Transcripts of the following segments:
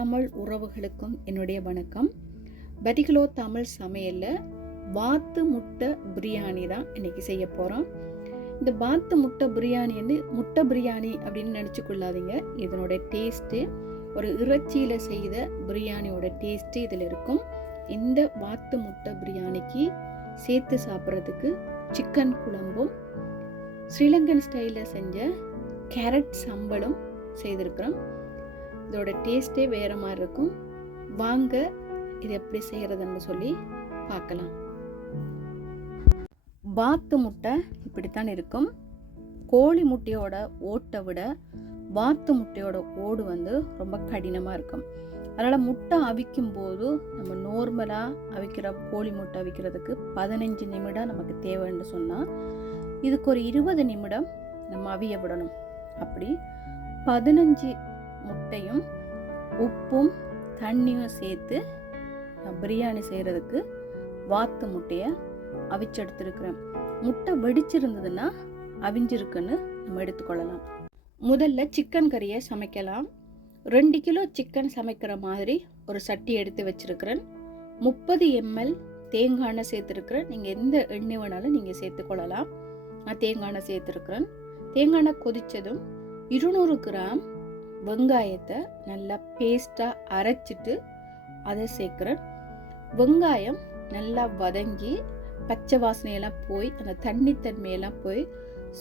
தமிழ் உறவுகளுக்கும் என்னுடைய வணக்கம். பட்டிகுலோ தமிழ் சமையலில் வாத்து முட்டை பிரியாணி தான் இன்னைக்கு செய்ய போகிறோம் இந்த வாத்து முட்டை பிரியாணி வந்து முட்டை பிரியாணி அப்படின்னு நினச்சி கொள்ளாதீங்க. இதனோட டேஸ்ட்டு ஒரு இறைச்சியில் செய்த பிரியாணியோட டேஸ்ட்டு இதில் இருக்கும். இந்த வாத்து முட்டை பிரியாணிக்கு சேர்த்து சாப்பிட்றதுக்கு சிக்கன் குழம்பும் ஸ்ரீலங்கன் ஸ்டைலில் செஞ்ச கேரட் சம்பளும் செய்திருக்கிறோம். இதோட டேஸ்ட்டே வேறு மாதிரி இருக்கும். வாங்க இது எப்படி செய்கிறதுன்னு சொல்லி பார்க்கலாம். வாத்து முட்டை இப்படித்தான் இருக்கும். கோழி முட்டையோட ஓட்டை விட வாத்து முட்டையோட ஓடு வந்து ரொம்ப கடினமாக இருக்கும். அதனால் முட்டை அவிக்கும் போது நம்ம நார்மலாக அவிக்கிற கோழி முட்டை அவிக்கிறதுக்கு பதினஞ்சு நிமிடம் நமக்கு தேவைன்னு சொன்னால் இதுக்கு ஒரு இருபது நிமிடம் நம்ம அவிய விடணும். அப்படி பதினஞ்சு முட்டையும் உப்பும் தண்ணியும் சேர்த்து பிரியாணி செய்கிறதுக்கு வாத்து முட்டையை அவிச்செடுத்துருக்குறேன். முட்டை வெடிச்சிருந்ததுன்னா அவிஞ்சிருக்குன்னு நம்ம எடுத்துக்கொள்ளலாம். முதல்ல சிக்கன் கறியை சமைக்கலாம். ரெண்டு கிலோ சிக்கன் சமைக்கிற மாதிரி ஒரு சட்டி எடுத்து வச்சிருக்கிறேன். முப்பது எம்எல் தேங்காய் எண்ணெய் சேர்த்துருக்குறேன். நீங்கள் எந்த எண்ணெய் வேணாலும் நீங்கள் சேர்த்துக்கொள்ளலாம். நான் தேங்காய் எண்ணெய் சேர்த்துருக்குறேன். தேங்காய் எண்ணெய் கொதித்ததும் இருநூறு கிராம் வெங்காயத்தை நல்லா பேஸ்ட்டாக அரைச்சிட்டு அதை சேர்க்குறேன். வெங்காயம் நல்லா வதங்கி பச்சை வாசனையெல்லாம் போய் அந்த தண்ணித்தன்மையெல்லாம் போய்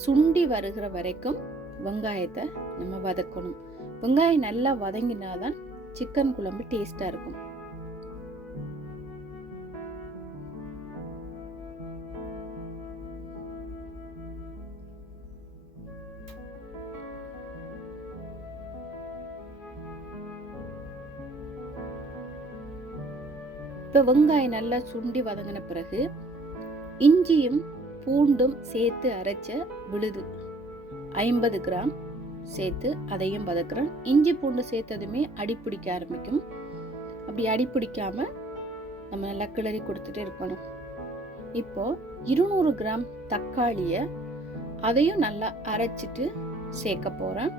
சுண்டி வருகிற வரைக்கும் வெங்காயத்தை நம்ம வதக்கணும். வெங்காயம் நல்லா வதங்கினா தான் சிக்கன் குழம்பு டேஸ்ட்டாக இருக்கும். இப்போ வெங்காயம் நல்லா சுண்டி வதங்கின பிறகு இஞ்சியும் பூண்டும் சேர்த்து அரைச்ச விழுது. ஐம்பது கிராம் சேர்த்து அதையும் வதக்குறேன். இஞ்சி பூண்டு சேர்த்ததுமே அடி பிடிக்க ஆரம்பிக்கும். அப்படி அடி பிடிக்காம நம்ம நல்லா கிளறி கொடுத்துட்டே இருக்கணும். இப்போ இருநூறு கிராம் தக்காளியை அதையும் நல்லா அரைச்சிட்டு சேர்க்க போகிறேன்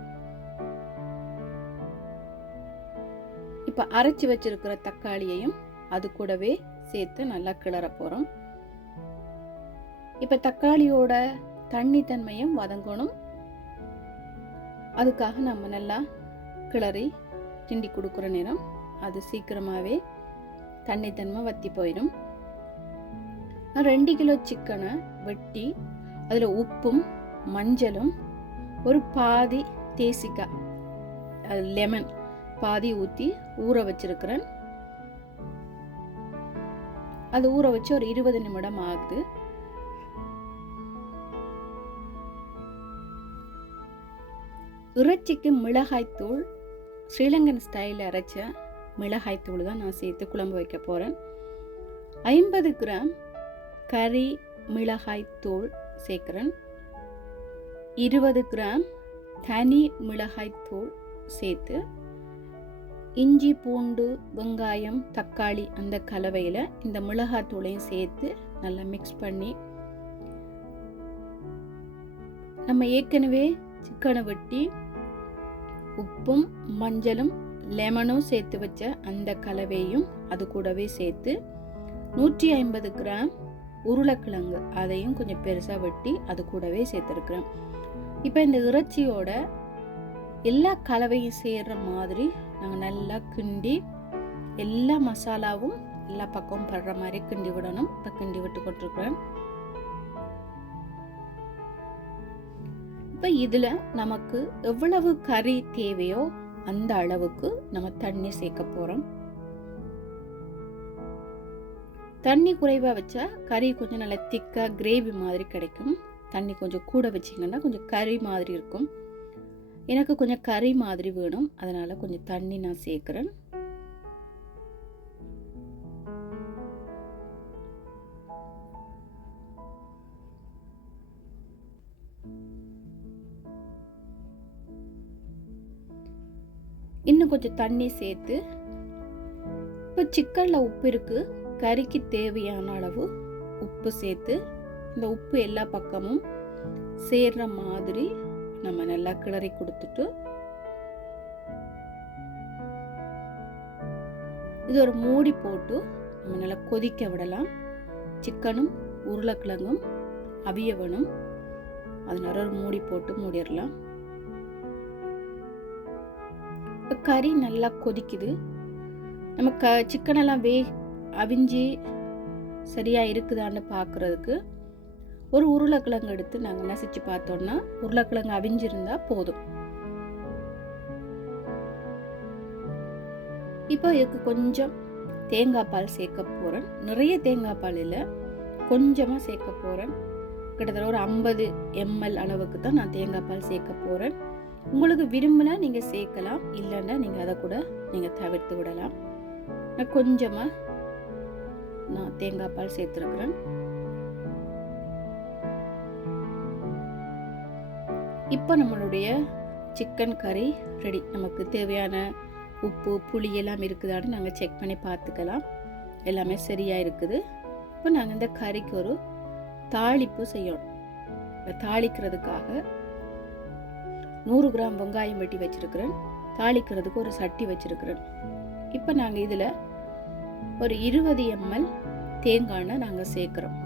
இப்போ அரைச்சி வச்சிருக்கிற தக்காளியையும் அது கூடவே சேர்த்து நல்லா கிளற போகிறோம் இப்போ தக்காளியோட தண்ணி தன்மையும் வதங்கணும். அதுக்காக நம்ம நல்லா கிளறி கிண்டி கொடுக்குற நேரம் அது சீக்கிரமாகவே தண்ணி தன்மை போயிடும். நான் ரெண்டு கிலோ சிக்கனை வெட்டி அதில் உப்பும் மஞ்சளும் ஒரு பாதி தேசிக்காய் அது லெமன் பாதி ஊற்றி ஊற வச்சிருக்கிறேன். அது ஊற வச்சு ஒரு இருபது நிமிடம் ஆகுது. இறைச்சிக்கு மிளகாய்த்தூள் ஸ்ரீலங்கன் ஸ்டைலில் அரைச்ச மிளகாய்த்தூள் தான் நான் சேர்த்து குழம்பு வைக்க போகிறேன் ஐம்பது கிராம் கறி மிளகாய்த்தூள் சேர்க்குறேன். இருபது கிராம் தனி மிளகாய்த்தூள் சேர்த்து இஞ்சி பூண்டு வெங்காயம் தக்காளி அந்த கலவையில் இந்த மிளகாத்தூளையும் சேர்த்து நல்லா மிக்ஸ் பண்ணி நம்ம ஏற்கனவே சிக்கனை வெட்டி உப்பும் மஞ்சளும் லெமனும் சேர்த்து வச்ச அந்த கலவையும் அது கூடவே சேர்த்து நூற்றி ஐம்பது கிராம் உருளைக்கிழங்கு அதையும் கொஞ்சம் பெருசாக வெட்டி அது கூடவே சேர்த்துருக்குறேன். இப்போ இந்த இறைச்சியோட எல்லா கலவையும் சேர்கிற மாதிரி நாங்கள் நல்லா கிண்டி எல்லா மசாலாவும் எல்லா பக்கமும் படுற மாதிரி கிண்டி விடணும். இப்போ கிண்டி விட்டு கொண்டிருக்கிறேன் இப்போ இதில் நமக்கு எவ்வளவு கறி தேவையோ அந்த அளவுக்கு நம்ம தண்ணி சேர்க்க போகிறோம் தண்ணி குறைவாக வச்சா கறி கொஞ்சம் நல்லா திக்காக கிரேவி மாதிரி கிடைக்கும். தண்ணி கொஞ்சம் கூட வச்சிங்கன்னா கொஞ்சம் கறி மாதிரி இருக்கும். எனக்கு கொஞ்சம் கறி மாதிரி வேணும். அதனால் கொஞ்சம் தண்ணி நான் சேர்க்குறேன். இன்னும் கொஞ்சம் தண்ணி சேர்த்து இப்போ சிக்கனில் உப்பு இருக்குது கறிக்கு தேவையான அளவு உப்பு சேர்த்து இந்த உப்பு எல்லா பக்கமும் சேர்ற மாதிரி நம்ம நல்லா கிளறி கொடுத்துட்டு இது ஒரு மூடி போட்டு நம்ம நல்லா கொதிக்க விடலாம். சிக்கனும் உருளைக்கிழங்கும் அவியவனும் அதனால ஒரு மூடி போட்டு மூடிடலாம். இப்போ கறி நல்லா கொதிக்குது. நம்ம க சிக்கனெல்லாம் வே அவிஞ்சு சரியாக இருக்குதான்னு பார்க்குறதுக்கு ஒரு உருளைக்கிழங்கு எடுத்து நாங்கள் நசிச்சு பார்த்தோம்னா உருளைக்கிழங்கு அவிஞ்சிருந்தா போதும். இப்போ இதுக்கு கொஞ்சம் தேங்காய் பால் சேர்க்க போகிறேன் நிறைய தேங்காய் பால் இல்லை கொஞ்சமாக சேர்க்க போகிறேன் கிட்டத்தட்ட ஒரு ஐம்பது எம்எல் அளவுக்கு தான் நான் தேங்காய் பால் சேர்க்க போகிறேன் உங்களுக்கு விரும்பினா நீங்கள் சேர்க்கலாம் இல்லைன்னா நீங்கள் அதை கூட நீங்கள் தவிர்த்து விடலாம். நான் கொஞ்சமாக நான் தேங்காய் பால் சேர்த்துருக்குறேன். இப்போ நம்மளுடைய சிக்கன் கறி ரெடி நமக்கு தேவையான உப்பு புளி எல்லாம் இருக்குதான்னு நாங்கள் செக் பண்ணி பார்த்துக்கலாம். எல்லாமே சரியாக இருக்குது. இப்போ நாங்கள் இந்த கறிக்கு ஒரு தாளிப்பு செய்யணும். தாளிக்கிறதுக்காக நூறு கிராம் வெங்காயம் வெட்டி வச்சுருக்கிறேன். தாளிக்கிறதுக்கு ஒரு சட்டி வச்சுருக்கிறேன். இப்போ நாங்கள் இதில் ஒரு இருபது எம்எல் தேங்காய் நாங்கள் சேர்க்குறோம்.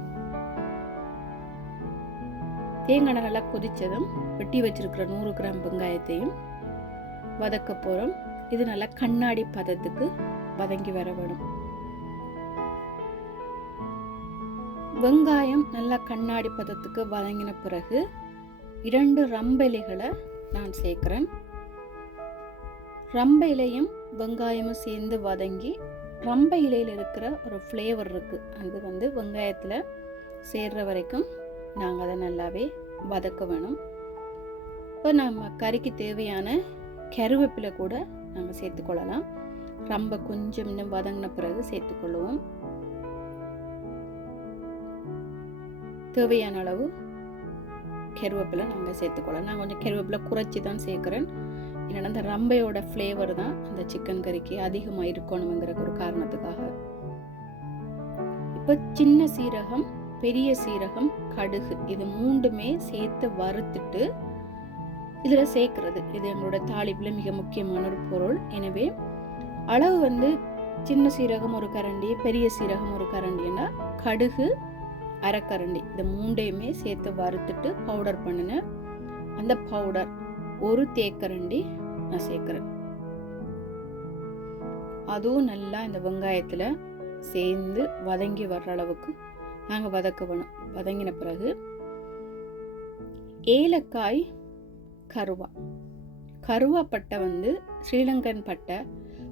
தேங்காய் நல்லா கொதித்ததும் வெட்டி வச்சிருக்கிற நூறு கிராம் வெங்காயத்தையும் வதக்க போகிறோம் இது நல்லா கண்ணாடி பதத்துக்கு வதங்கி வர வேணும். வெங்காயம் நல்லா கண்ணாடி பதத்துக்கு வதங்கின பிறகு இரண்டு ரம்ப இலைகளை நான் சேர்க்குறேன். ரம்ப இலையும் வெங்காயமும் சேர்ந்து வதங்கி ரம்ப இலையில் இருக்கிற ஒரு ஃப்ளேவர் இருக்குது அது வந்து வெங்காயத்தில் சேர்ற வரைக்கும் நாங்கள் அதை நல்லாவே வதக்க வேணும் இப்போ நம்ம கறிக்கு தேவையான கருவேப்பிலை கூட நாங்கள் சேர்த்துக்கொள்ளலாம். ரொம்ப கொஞ்சம் இன்னும் வதங்கின பிறகு சேர்த்துக்கொள்ளுவோம். தேவையான அளவு கருவேப்பிலை நாங்கள் சேர்த்துக்கொள்ளலாம். நான் கொஞ்சம் கருவேப்பிலை குறைச்சி தான் சேர்க்குறேன். ஏன்னா அந்த ரம்பையோட ஃப்ளேவர் தான் அந்த சிக்கன் கறிக்கு அதிகமாக இருக்கணுங்கிற ஒரு காரணத்துக்காக. இப்போ சின்ன சீரகம் பெரிய சீரகம் கடுகு இது மூண்டுமே சேர்த்து வறுத்துட்டு இதில் சேர்க்கறது. இது எங்களோட தாளிப்பில் மிக முக்கியமான ஒரு பொருள். எனவே அளவு வந்து சின்ன சீரகம் ஒரு கரண்டி பெரிய சீரகம் ஒரு கரண்டின்னா கடுகு அரைக்கரண்டி இந்த மூண்டையுமே சேர்த்து வறுத்துட்டு பவுடர் பண்ணினேன் அந்த பவுடர் ஒரு தேக்கரண்டி நான் சேர்க்குறேன். அதுவும் நல்லா இந்த வெங்காயத்தில் சேர்ந்து வதங்கி வர்ற அளவுக்கு நாங்கள் வதக்க வேணும். வதங்கின பிறகு ஏலக்காய் கருவா. கருவா பட்டை வந்து ஸ்ரீலங்கன் பட்டை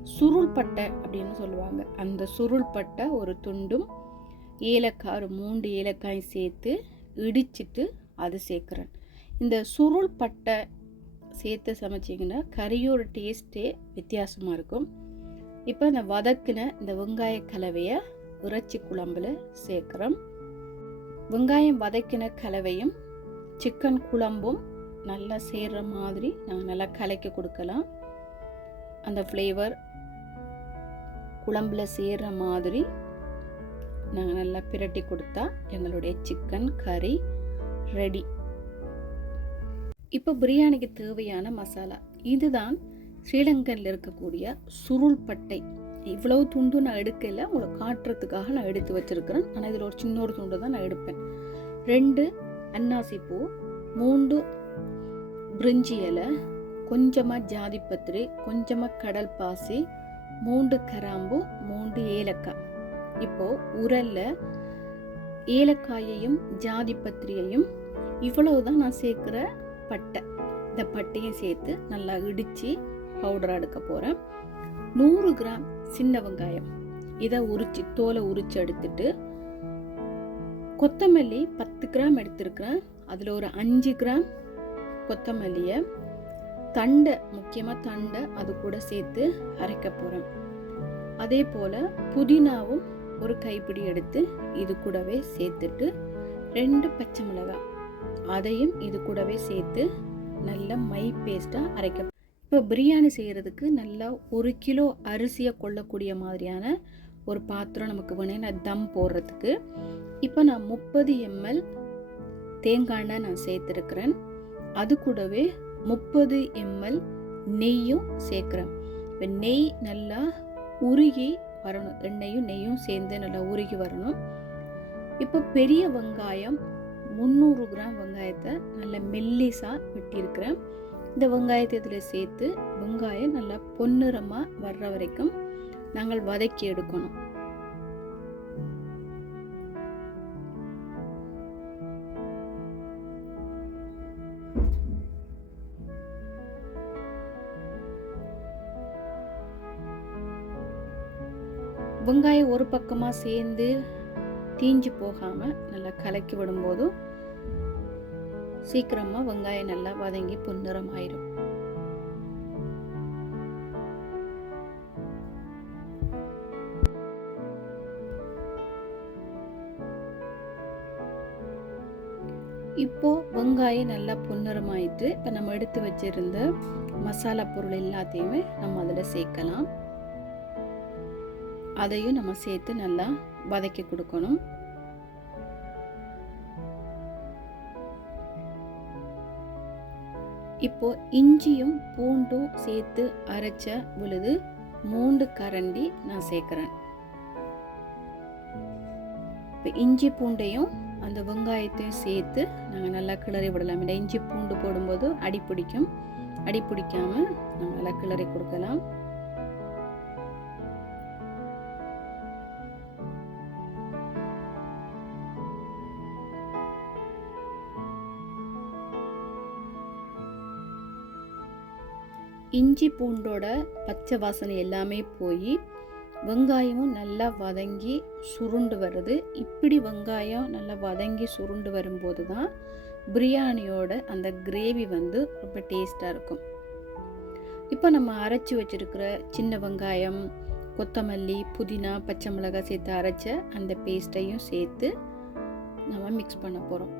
சுருள் பட்டை அப்படின்னு சொல்லுவாங்க. அந்த சுருள் பட்டை ஒரு துண்டும் ஏலக்காய் ஒரு மூன்று ஏலக்காய் சேர்த்து இடிச்சிட்டு அது சேர்க்குறேன். இந்த சுருள் பட்டை சேர்த்து சமைச்சிங்கன்னா கறியோட டேஸ்ட்டே வித்தியாசமாக இருக்கும். இப்போ இந்த வதக்கின இந்த வெங்காய கலவையை இறைச்சி குழம்புல சேர்க்குறோம். வெங்காயம் வதக்கின கலவையும் சிக்கன் குழம்பும் நல்லா சேர்ற மாதிரி நாங்கள் நல்லா கலக்கி கொடுக்கலாம். அந்த ஃப்ளேவர் குழம்புல சேர்ற மாதிரி நாங்கள் நல்லா பிரட்டி கொடுத்தா எங்களுடைய சிக்கன் கறி ரெடி இப்போ பிரியாணிக்கு தேவையான மசாலா. இதுதான் ஸ்ரீலங்கனில் இருக்கக்கூடிய சுருள் பட்டை. இவ்வளவு துண்டு நான் எடுக்கல. உங்களை காட்டுறதுக்காக நான் எடுத்து வச்சுருக்கிறேன். ஆனால் இதில் ஒரு சின்ன ஒரு துண்டு தான் நான் எடுப்பேன். ரெண்டு அன்னாசி பூ மூன்று பிரிஞ்சி இலை கொஞ்சமாக ஜாதிப்பத்திரி கொஞ்சமாக கடல் பாசி மூன்று கராம்பு மூன்று ஏலக்காய். இப்போ உரலில் ஏலக்காயையும் ஜாதிப்பத்திரியையும் இவ்வளவு தான் நான் சேர்க்குற பட்டை. இந்த பட்டையும் சேர்த்து நல்லா இடித்து பவுடராக எடுக்க போகிறேன் நூறு கிராம் சின்ன வெங்காயம். இதை உரிச்சு தோலை உரிச்சு எடுத்துட்டு கொத்தமல்லி பத்து கிராம் எடுத்திருக்கிறேன். அதில் ஒரு அஞ்சு கிராம் கொத்தமல்லியை தண்டை முக்கியமாக தண்டை அது கூட சேர்த்து அரைக்க போகிறேன் அதே போல் புதினாவும் ஒரு கைப்பிடி எடுத்து இது கூடவே சேர்த்துட்டு ரெண்டு பச்சை மிளகாய் அதையும் இது கூடவே சேர்த்து நல்ல மை பேஸ்ட்டாக அரைக்க இப்போ பிரியாணி செய்கிறதுக்கு நல்லா ஒரு கிலோ அரிசியை கொள்ளக்கூடிய மாதிரியான ஒரு பாத்திரம் நமக்கு வேணும். நான் தம் போடுறதுக்கு. இப்போ நான் முப்பது எம்எல் தேங்காய் எண்ணெய் நான் சேர்த்துருக்கிறேன். அது கூடவே முப்பது எம்எல் நெய்யும் சேர்க்குறேன். இப்போ நெய் நல்லா உருகி வரணும். எண்ணெயும் நெய்யும் சேர்ந்து நல்லா உருகி வரணும். இப்போ பெரிய வெங்காயம் முந்நூறு கிராம் வெங்காயத்தை நல்லா மெல்லிசாக வெட்டியிருக்கிறேன். இந்த வெங்காயத்தை இதில் சேர்த்து வெங்காயம் நல்லா பொன்னிறமாக வர்ற வரைக்கும் நாங்கள் வதக்கி எடுக்கணும். வெங்காயம் ஒரு பக்கமாக சேர்ந்து தீஞ்சு போகாமல் நல்லா கலக்கி விடும்போதும் சீக்கிரமாக வெங்காயம் நல்லா வதங்கி பொன்னிறம் ஆயிரும் இப்போ வெங்காயம் நல்லா பொன்னிறமாயிட்டு இப்போ நம்ம எடுத்து வச்சிருந்த மசாலா பொருள் எல்லாத்தையுமே நம்ம அதில் சேர்க்கலாம். அதையும் நம்ம சேர்த்து நல்லா வதக்கி கொடுக்கணும். இப்போ இஞ்சியும் பூண்டும் சேர்த்து அரைச்ச விழுது மூன்று கரண்டி நான் சேர்க்குறேன். இப்போ இஞ்சி பூண்டையும் அந்த வெங்காயத்தையும் சேர்த்து நாங்கள் நல்லா கிளறி விடலாம். இந்த இஞ்சி பூண்டு போடும்போது அடி பிடிக்கும். அடி பிடிக்காமல் நம்ம நல்லா கிளறி கொடுக்கலாம். இஞ்சி பூண்டோட பச்சை வாசனை எல்லாமே போய் வெங்காயமும் நல்லா வதங்கி சுருண்டு வருது. இப்படி வெங்காயம் நல்லா வதங்கி சுருண்டு வரும்போது தான் பிரியாணியோட அந்த கிரேவி வந்து ரொம்ப டேஸ்ட்டாக இருக்கும். இப்போ நம்ம அரைச்சி வச்சிருக்கிற சின்ன வெங்காயம் கொத்தமல்லி புதினா பச்சை மிளகாய் சேர்த்து அரைச்ச அந்த பேஸ்ட்டையும் சேர்த்து நம்ம மிக்ஸ் பண்ண போகிறோம்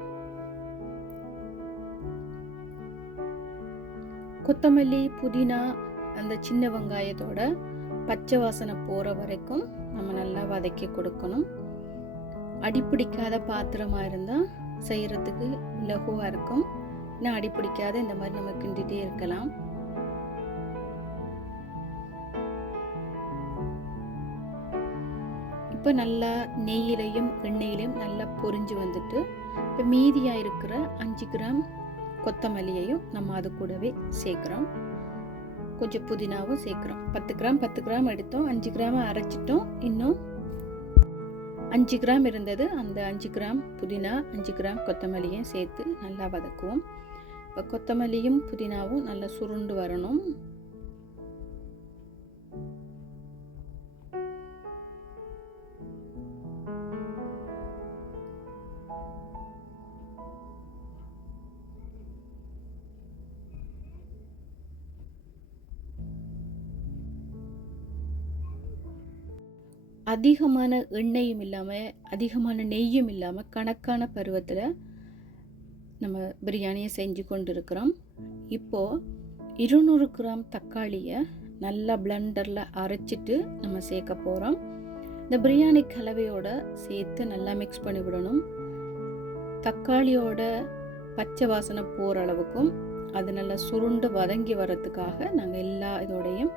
கொத்தமல்லி புதினா அந்த சின்ன வெங்காயத்தோட பச்சை வாசனை போகிற வரைக்கும் நம்ம நல்லா வதக்கி கொடுக்கணும். அடிப்பிடிக்காத பாத்திரமாக இருந்தால் செய்கிறதுக்கு லகுவாக இருக்கும். இன்னும் அடிப்பிடிக்காத இந்த மாதிரி நம்ம கிண்டிகிட்டே இருக்கலாம். இப்போ நல்லா நெய்யிலையும் எண்ணெயிலையும் நல்லா பொரிஞ்சு வந்துட்டு இப்போ மீதியாக இருக்கிற அஞ்சு கிராம் கொத்தமல்லியையும் நம்ம அது கூடவே சேர்க்குறோம். கொஞ்சம் புதினாவும் சேர்க்குறோம். பத்து கிராம் பத்து கிராம் எடுத்தோம். அஞ்சு கிராம் அரைச்சிட்டோம். இன்னும் அஞ்சு கிராம் இருந்தது. அந்த அஞ்சு கிராம் புதினா அஞ்சு கிராம் கொத்தமல்லியும் சேர்த்து நல்லா வதக்குவோம். இப்போ கொத்தமல்லியும் புதினாவும் நல்லா சுருண்டு வரணும். அதிகமான எண்ணெயும் இல்லாமல் அதிகமான நெய்யும் இல்லாமல் கணக்கான பருவத்தில் நம்ம பிரியாணியை செஞ்சு கொண்டு இருக்கிறோம் இப்போது இருநூறு கிராம் தக்காளியை நல்லா பிளண்டரில் அரைச்சிட்டு நம்ம சேர்க்க போகிறோம் இந்த பிரியாணி கலவையோட சேர்த்து நல்லா மிக்ஸ் பண்ணி விடணும். தக்காளியோட பச்சை வாசனை போகிற அளவுக்கும் அது நல்லா சுருண்டு வதங்கி வர்றதுக்காக நாங்கள் எல்லா இதோடையும்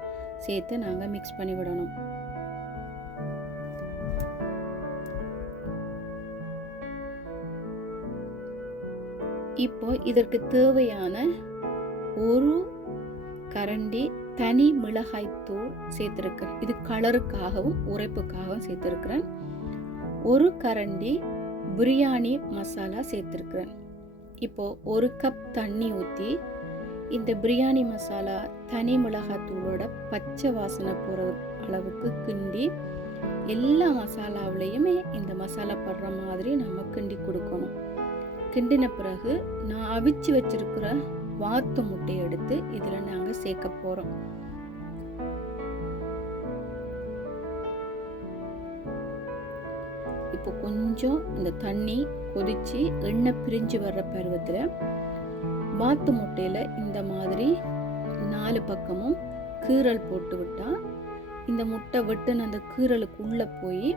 சேர்த்து நாங்கள் மிக்ஸ் பண்ணி விடணும். இப்போ இதற்கு தேவையான ஒரு கரண்டி தனி மிளகாய் தூள் சேர்த்துருக்கிறேன். இது கலருக்காகவும் உரைப்புக்காகவும் சேர்த்துருக்கிறேன். ஒரு கரண்டி பிரியாணி மசாலா சேர்த்துருக்கிறேன். இப்போ ஒரு கப் தண்ணி ஊற்றி இந்த பிரியாணி மசாலா தனி மிளகாய் தூளோட பச்சை வாசனை போகிற அளவுக்கு கிண்டி எல்லா மசாலாவிலையுமே இந்த மசாலா படுற மாதிரி நம்ம கிண்டி கொடுக்கணும். கிண்டின பிறகு நான் அவிச்சு வச்சிருக்கிற வாத்து முட்டையை எடுத்து இதில் நாங்கள் சேர்க்க போகிறோம் இப்போ கொஞ்சம் இந்த தண்ணி கொதிச்சு எண்ணெய் பிரிஞ்சு வர்ற பருவத்தில் வாத்து முட்டையில் இந்த மாதிரி நாலு பக்கமும் கீரல் போட்டு விட்டால் இந்த முட்டை வெட்டுன அந்த கீரலுக்குள்ளே போய்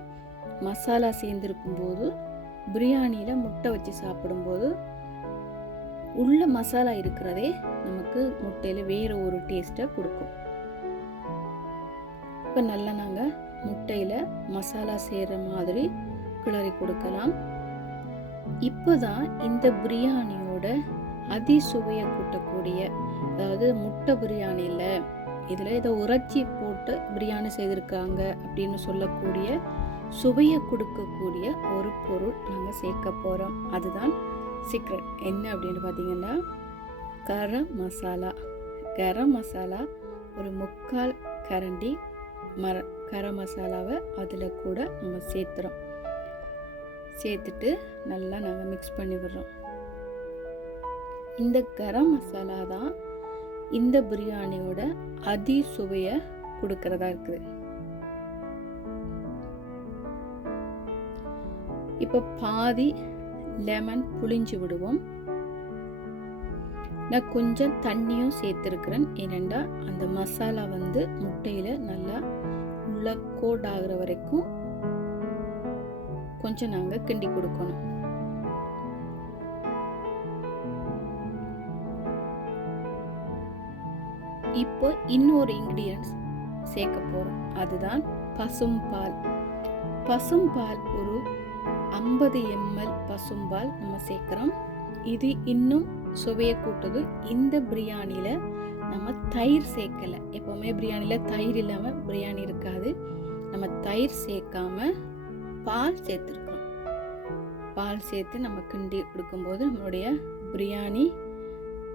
மசாலா சேர்ந்துருக்கும் போது பிரியாணியில் முட்டை வச்சு சாப்பிடும்போது உள்ள மசாலா இருக்கிறதே நமக்கு முட்டையில் வேறு ஒரு டேஸ்ட்டை கொடுக்கும். இப்போ நல்லா நாங்கள் முட்டையில் மசாலா சேர்கிற மாதிரி கிளறி கொடுக்கலாம். இப்போ தான் இந்த பிரியாணியோட அதிசுவையை கூட்டக்கூடிய அதாவது முட்டை பிரியாணியில் இதில் இதை உரைச்சி போட்டு பிரியாணி செய்திருக்காங்க அப்படின்னு சொல்லக்கூடிய சுவையை கொடுக்கக்கூடிய ஒரு பொருள் நாங்கள் சேர்க்க போகிறோம் அதுதான் சீக்ரெட் என்ன அப்படின்னு பார்த்தீங்கன்னா கரம் மசாலா. கரம் மசாலா ஒரு முக்கால் கரண்டி மர கரம் மசாலாவை அதில் கூட நம்ம சேர்த்துறோம். சேர்த்துட்டு நல்லா நாங்கள் மிக்ஸ் பண்ணி விடுறோம். இந்த கரம் மசாலா தான் இந்த பிரியாணியோட அதி சுவையை கொடுக்குறதா இருக்குது. இப்போ பாதி லெமன் புளிஞ்சு விடுவோம். நான் கொஞ்சம் தண்ணியும் சேர்த்துருக்குறேன். ஏனெண்டா அந்த மசாலா வந்து முட்டையில் நல்லா உள்ள கோட் ஆகிற வரைக்கும் கொஞ்சம் நாங்கள் கிண்டி கொடுக்கணும். இப்போ இன்னொரு இன்க்ரீடியன்ஸ் சேர்க்க போகிறோம் அதுதான் பசும்பால் பசும்பால் ஒரு ஐம்பது எம்எல் பசும்பால் நம்ம சேர்க்குறோம். இது இன்னும் சுவையை கூட்டது. இந்த பிரியாணியில் நம்ம தயிர் சேர்க்கலை. எப்போவுமே பிரியாணியில் தயிர் இல்லாமல் பிரியாணி இருக்காது. நம்ம தயிர் சேர்க்காம பால் சேர்த்துருக்கோம். பால் சேர்த்து நம்ம கிண்டி கொடுக்கும்போது நம்மளுடைய பிரியாணி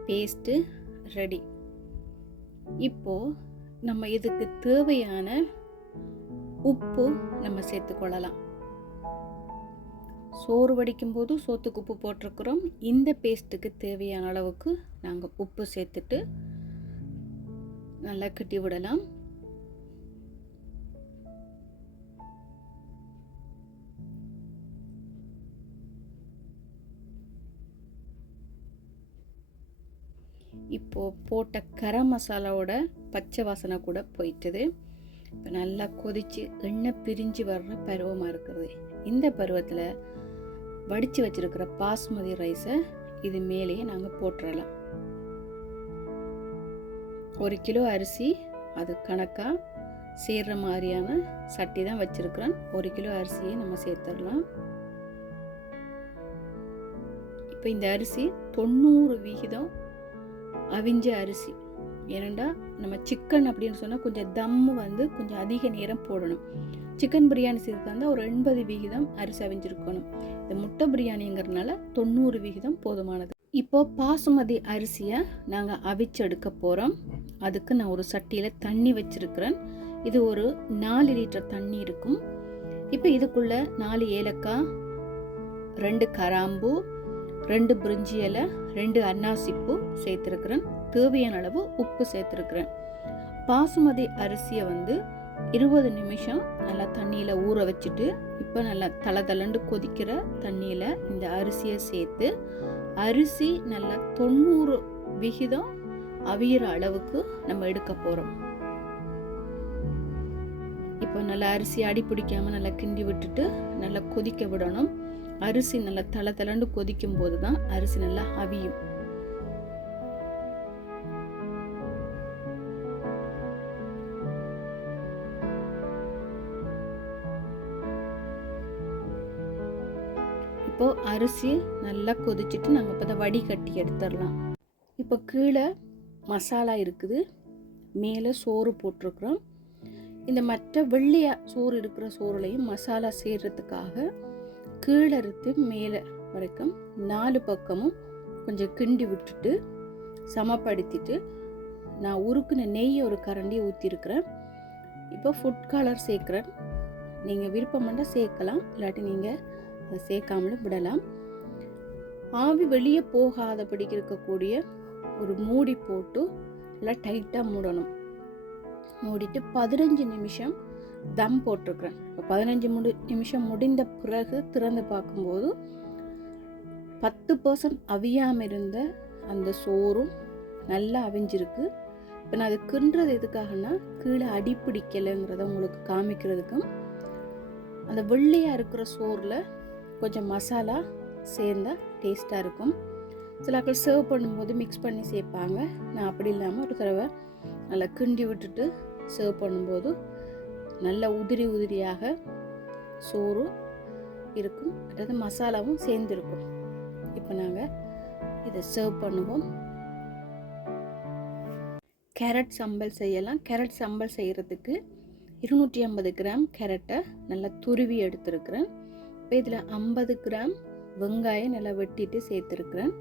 பேஸ்ட்டு ரெடி இப்போது நம்ம இதுக்கு தேவையான உப்பு நம்ம சேர்த்துக்கொள்ளலாம் சோறு வடிக்கும் போது சோத்துக்கு உப்பு போட்டிருக்கிறோம். இந்த பேஸ்ட்டுக்கு தேவையான அளவுக்கு நாங்கள் உப்பு சேர்த்துட்டு நல்லா கட்டி விடலாம். இப்போது போட்ட கரம் மசாலாவோட பச்சை வாசனை கூட போயிட்டுது. இப்போ நல்லா கொதித்து எண்ணெய் பிரிஞ்சு வர்ற பருவமாக இருக்குது. இந்த பருவத்தில் வடித்து வச்சுருக்கிற பாஸ்மதி ரைஸை இது மேலேயே நாங்கள் போட்டுடலாம் ஒரு கிலோ அரிசி அது கணக்காக சேர்கிற மாதிரியான சட்டி தான் வச்சுருக்குறேன். ஒரு கிலோ அரிசியை நம்ம சேர்த்துடலாம். இப்போ இந்த அரிசி தொண்ணூறு விகிதம் அவிஞ்ச அரிசி. ஏனண்டா நம்ம சிக்கன் அப்படின்னு சொன்னால் கொஞ்சம் தம்மு வந்து கொஞ்சம் அதிக நேரம் போடணும். சிக்கன் பிரியாணி செய்திருந்தா ஒரு எண்பது விகிதம் அரிசி அவிஞ்சிருக்கணும். இந்த முட்டை பிரியாணிங்கிறதுனால தொண்ணூறு விகிதம் போதுமானது. இப்போ பாசுமதி அரிசியை நாங்கள் அவிச்சு எடுக்க போகிறோம் அதுக்கு நான் ஒரு சட்டியில் தண்ணி வச்சுருக்கிறேன். இது ஒரு நாலு லிட்டர் தண்ணி இருக்கும். இப்போ இதுக்குள்ளே நாலு ஏலக்காய் ரெண்டு கராம்பு ரெண்டு பிரிஞ்சி இலை ரெண்டு அன்னாசிப்பூ சேர்த்துருக்குறேன். தேவையான அளவு உப்பு சேர்த்துருக்குறேன். பாசுமதி அரிசியை வந்து இருபது நிமிஷம் நல்லா தண்ணியில் ஊற வச்சுட்டு இப்போ நல்லா தலை தலண்டு கொதிக்கிற தண்ணியில் இந்த அரிசியை சேர்த்து அரிசி நல்லா தொண்ணூறு விகிதம் அவியிற அளவுக்கு நம்ம எடுக்க போகிறோம் இப்போ நல்லா அரிசி அடி பிடிக்காம நல்லா கிண்டி விட்டுட்டு நல்லா கொதிக்க விடணும். அரிசி நல்லா தலை தலண்டு கொதிக்கும் போது தான் அரிசி நல்லா அவியும். இப்போ அரிசி நல்லா கொதிச்சுட்டு நாங்கள் இப்போ வடி கட்டி எடுத்துடலாம். இப்போ கீழே மசாலா இருக்குது. மேலே சோறு போட்டிருக்கிறோம். இந்த மற்ற வெள்ளையாக சோறு இருக்கிற சோறுலையும் மசாலா சேர்றதுக்காக கீழறுத்து மேலே வரைக்கும் நாலு பக்கமும் கொஞ்சம் கிண்டி விட்டுட்டு சமப்படுத்திட்டு நான் உருக்குன நெய் ஒரு கரண்டி ஊற்றிருக்கிறேன் இப்போ ஃபுட் கலர் சேர்க்குறேன். நீங்கள் விருப்பம் பண்ணால் சேர்க்கலாம். இல்லாட்டி நீங்கள் அதை சேர்க்காமலும் விடலாம். ஆவி வெளியே போகாதபடிக்கு இருக்கக்கூடிய ஒரு மூடி போட்டு நல்லா டைட்டாக மூடணும். மூடிட்டு பதினஞ்சு நிமிஷம் தம் போட்டிருக்கிறேன். இப்போ பதினஞ்சு முடி நிமிஷம் முடிந்த பிறகு திறந்து பார்க்கும்போது பத்து பர்சன்ட் அவியாமல் இருந்த அந்த சோறும் நல்லா அவிஞ்சிருக்கு. இப்போ நான் அது கிண்டுறது எதுக்காகனா கீழே அடி பிடிக்கலைங்கிறத உங்களுக்கு காமிக்கிறதுக்கும் அந்த வெள்ளையாக இருக்கிற சோறில் கொஞ்சம் மசாலா சேர்ந்தால் டேஸ்ட்டாக இருக்கும். சில ஆட்கள் சர்வ் பண்ணும்போது மிக்ஸ் பண்ணி சேர்ப்பாங்க. நான் அப்படி இல்லாமல் ஒரு தடவை நல்லா கிண்டி விட்டுட்டு சர்வ் பண்ணும்போது நல்ல உதிரி உதிரியாக சோறு இருக்கும். அதாவது மசாலாவும் சேர்ந்துருக்கும். இப்போ நாங்கள் இதை சர்வ் பண்ணுவோம். கேரட் சம்பல் செய்யலாம். கேரட் சம்பல் செய்கிறதுக்கு இருநூற்றி ஐம்பது கிராம் கேரட்டை நல்லா துருவி எடுத்துருக்குறேன். இப்போ இதில் ஐம்பது கிராம் வெங்காயம் நல்லா வெட்டிட்டு சேர்த்துருக்குறேன்.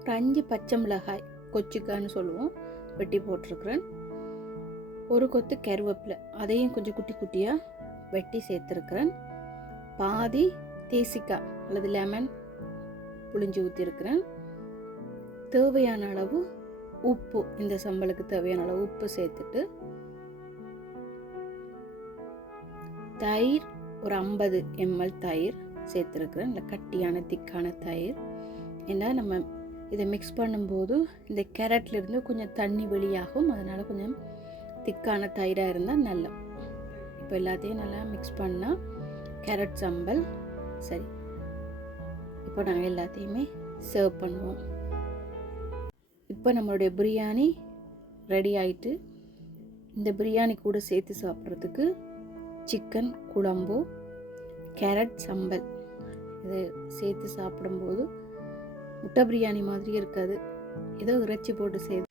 ஒரு அஞ்சு பச்சை மிளகாய் கொச்சிக்கான்னு சொல்லுவோம். வெட்டி போட்டிருக்குறேன். ஒரு கொத்து கருவேப்பிலை அதையும் கொஞ்சம் குட்டி குட்டியாக வெட்டி சேர்த்துருக்குறேன். பாதி தேசிக்காய் அல்லது லெமன் புளிஞ்சு ஊற்றிருக்கிறேன் தேவையான அளவு உப்பு இந்த சம்பளுக்கு தேவையான அளவு உப்பு சேர்த்துட்டு தயிர் ஒரு ஐம்பது எம்எல் தயிர் சேர்த்துருக்குறேன். இல்லை கட்டியான திக்கான தயிர். ஏன்னா நம்ம இதை மிக்ஸ் பண்ணும்போது இந்த கேரட்லேருந்து கொஞ்சம் தண்ணி வெளியாகும். அதனால் கொஞ்சம் திக்கான தயிராக இருந்தால் நல்லா. இப்போ எல்லாத்தையும் நல்லா மிக்ஸ் பண்ணால் கேரட் சம்பல் சரி. இப்போ நாங்கள் எல்லாத்தையுமே சர்வ் பண்ணுவோம். இப்போ நம்மளுடைய பிரியாணி ரெடி ஆயிட்டு இந்த பிரியாணி கூட சேர்த்து சாப்பிட்றதுக்கு சிக்கன் குழம்பு கேரட் சம்பல் இது சேர்த்து சாப்பிடும்போது முட்டை பிரியாணி மாதிரி இருக்காது. ஏதோ இறைச்சி போட்டு செய்து